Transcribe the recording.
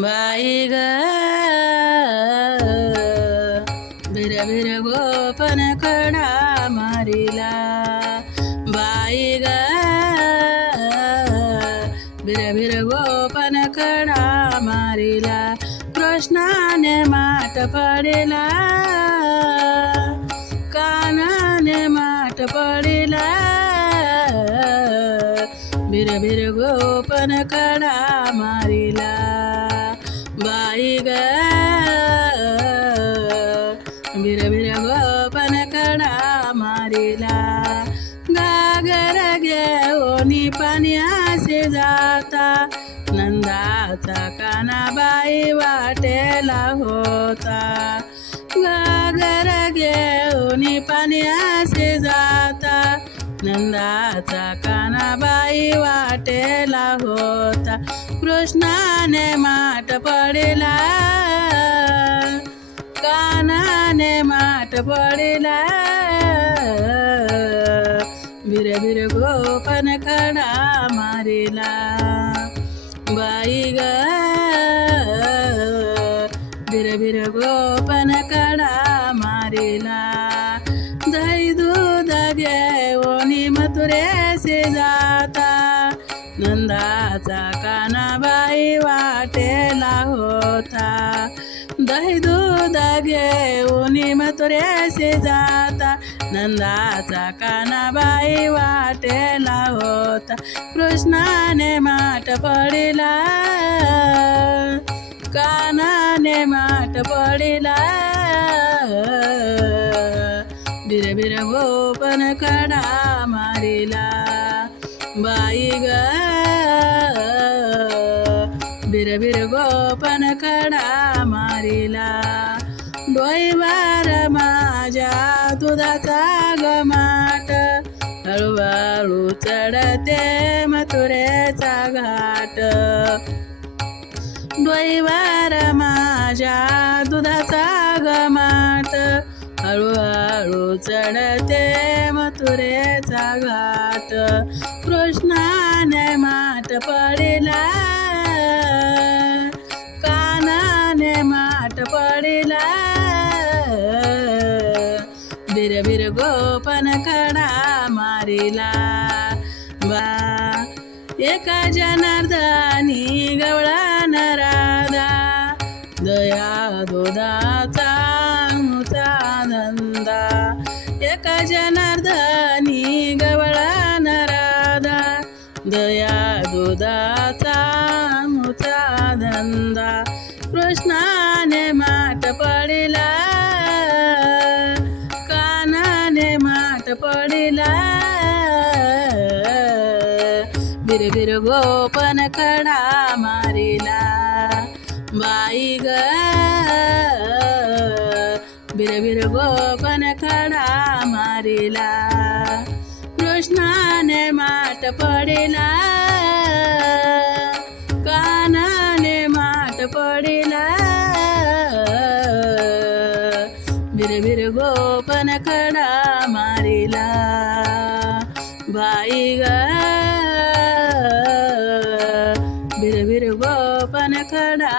बाई ग बिर बिर गोपन कडा मारिला बाई ग बिर बिर गोपन कडा मारिला कृष्णाने माठ पडिला कानाने माठ पडिला बिर बिर गोपन कडा मारिला बाई ग बिर बिर गोपन कडा मारिला गागर घेऊनी पाण्यासे जाता नंदाचा कानाबाई वाटेला होता गागर घेऊनी पाण्यासे जाता नंदाचा कानाबाई वाटेला होता कृष्णाने माठ पडिला कानाने माठ पडिला बिर बिर गोपन कडा मारिला बाई ग बिर बिर गोपन कडा मारिला दही दूध घेऊनी मथुरेसे जाता नंदाचा कानाबाई वाटेला होता दही दूध घेऊनी मथुरेसे जाता नंदाचा कानाबाई वाटेला होता कृष्णाने माठ पडिला कानाने माठ पडिला बिर बिर गोपन कडा मारिला बाई ग बिर बिर गोपन कडा मारिला डोईवार माझ्या दुधाचा गमाट हळूहळू चढते मथुरेचा घाट डोईवार माझ्या दुधाचा गमाट हळूहळू चढते मथुरेचा घाट कृष्णाने माठ पडिला कानाने माठ पडिला बिर बिर गोपन कडा मारिला बा एका जनार्दनी गवळण राधा दया दुधाचा मुचा धंदा एका जनार्दनी गवळण राधा दया दुधाचा मुचा धंदा कृष्णाने माठ पडिला कानाने माठ पडिला बिर बिर गोपन कडा मारिला बाई ग बिर बिर गोपन कडा मारिला कृष्णाने माठ पडिला कानाने माठ पडिला बिर बिर गोपन कडा मारिला बाई ग बिर बिर गोपन कडा